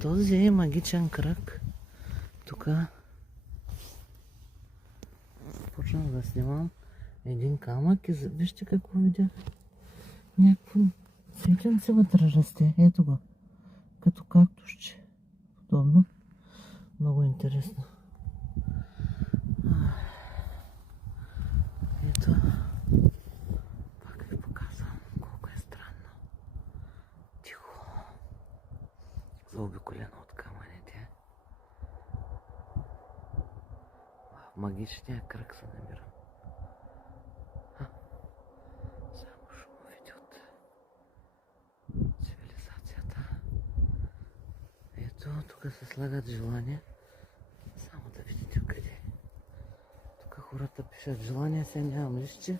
Този е магичен кръг. Тук почнах да снимам един камък и вижте какво видях. Някакво цветенце вътре расте. Ето го. Като кактусче. Подобно. Много интересно. Ето. Пак ви показвам колко е странно. Тихо. Заобиколено от камъните. В магичния кръг се намирам. Само шумовете от цивилизацията. Ето, тук се слагат желания. Само да видите къде. Тук хората пишат желания, сега нямам лище.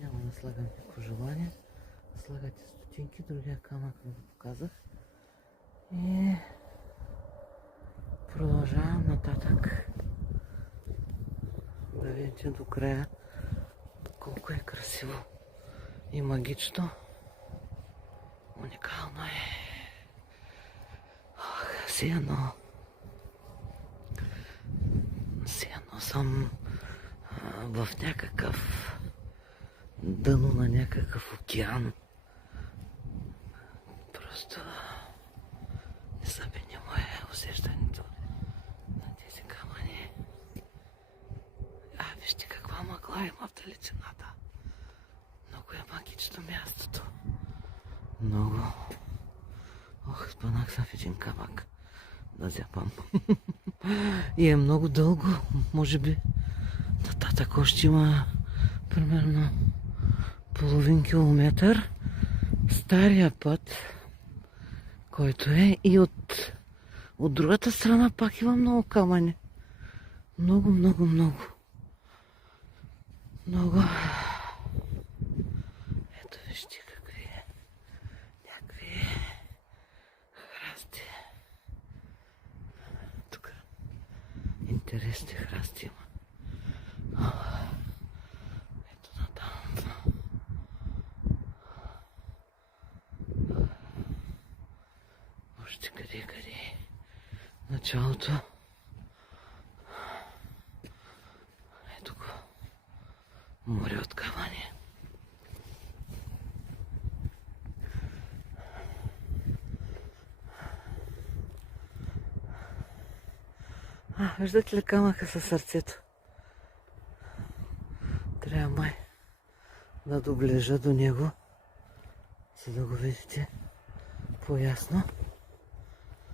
Няма да слагам никакво желание. Слагате стотинки, другия камък ви го показах. И продължавам нататък. Да видите до края колко е красиво и магично. Уникално е. Сиено съм в някакъв дъно на някакъв океан. Просто незабавимо е усещането на тези камъни. Вижте каква мъгла има в далечината. Много е магично мястото. Много. Ох, спънах се в един камък да зяпам. И е много дълго. Може би нататък още има примерно половин километър. Стария път, който е, и от другата страна пак има много камъни. Много, много, много. Много. Ето вижте някакви храсти. Тук интересни храсти има. Ето натам. Още къде. Началото. Ето го. Море от камъни. Виждате ли камъка със сърцето? Трябва май да доближа до него, за да го видите по-ясно.